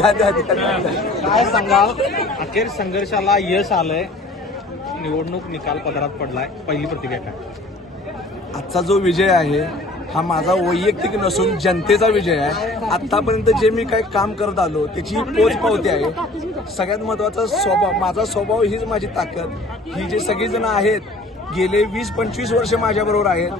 काय सांगाल, अखेर संघर्षाला यश आलंय, निवडणूक निकाल पदरात पडलाय, पहिली प्रतिक्रिया काय? आजचा जो विजय आहे हा माझा वैयक्तिक नसून जनतेचा विजय आहे. आतापर्यंत जे मी काही काम करत आलो त्याची पोच पावती आहे. सगळ्यात महत्वाचा स्वभाव, माझा स्वभाव हीच माझी ताकद. ही जे सगळेजण आहेत गेले 20-25 वर्ष माझ्याबरोबर आहेत.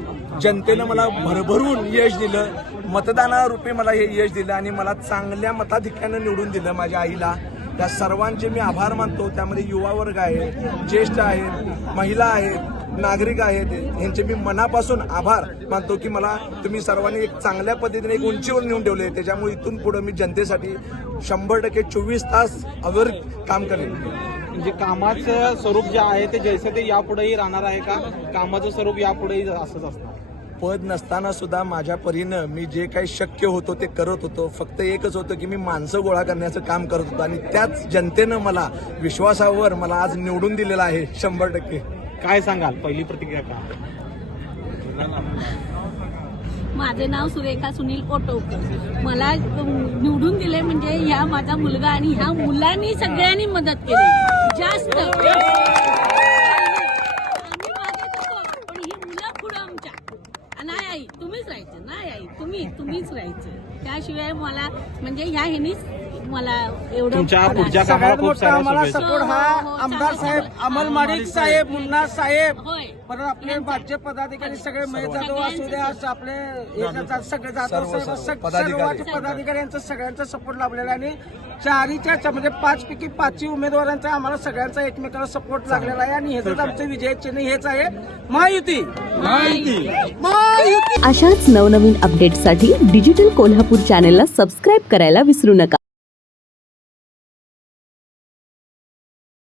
जनतेनं मला भरभरून यश दिलं, मतदानारूपी मला हे यश दिलं आणि मला चांगल्या मताधिक्यानं निवडून दिलं माझ्या आईला. त्या सर्वांचे मी आभार मानतो. त्यामध्ये युवा वर्ग आहे, ज्येष्ठ आहेत, महिला आहेत, नागरिक आहेत, यांचे मी मनापासून आभार मानतो की मला तुम्ही सर्वांनी एक चांगल्या पद्धतीने एक उंचीवर नेऊन ठेवले. त्याच्यामुळे इथून पुढे मी जनतेसाठी 100% 24 तास अवर काम करेन. म्हणजे कामाचं स्वरूप जे आहे ते जैसे ते यापुढेही राहणार आहे का? कामाचं स्वरूप यापुढेही असंच असणार? पद नसताना सुद्धा माझ्या परीनं मी जे काही शक्य होतो ते करत होतो. फक्त एकच होतं की मी माणसं गोळा करण्याचं काम करत होतो आणि त्याच जनतेनं मला विश्वासावर मला आज निवडून दिलेलं आहे 100%. काय सांगाल, पहिली प्रतिक्रिया काय? माझे नाव सुरेखा सुनील ओटवकर. मला निवडून दिले म्हणजे ह्या माझा मुलगा आणि ह्या मुलांनी सगळ्यांनी मदत केली जास्त. पण ही मुलं पुढं आमच्या नाही आई तुम्हीच राहायचं, नाही आई तुम्हीच राहायचं. त्याशिवाय मला म्हणजे ह्या ह्यानीच मला एवढं तुमच्या पुढच्या कामाला खूप सारा आम्हाला शुभेच्छा. सपोर्ट हा आमदार साहेब, अमल माडिक साहेब, मुन्ना साहेब, होय. परत आपले भाजप पदाधिकारी सगळे महेश जाधव असू द्या, आपले सगळे जाधव साहेब, सर्वांचे पदाधिकारी यांचा सगळ्यांचा सपोर्ट लाभलेला आणि चारीच्या म्हणजे 5 पैकी 5 उमेदवारांचा आम्हाला सगळ्यांचा एकमेकाला सपोर्ट लागलेला आहे आणि हेच आमचं विजय चिन्ह हेच आहे, महायुती. अशाच नवनवीन अपडेट्ससाठी डिजिटल कोल्हापूर चॅनेलला सबस्क्राईब करायला विसरू नका.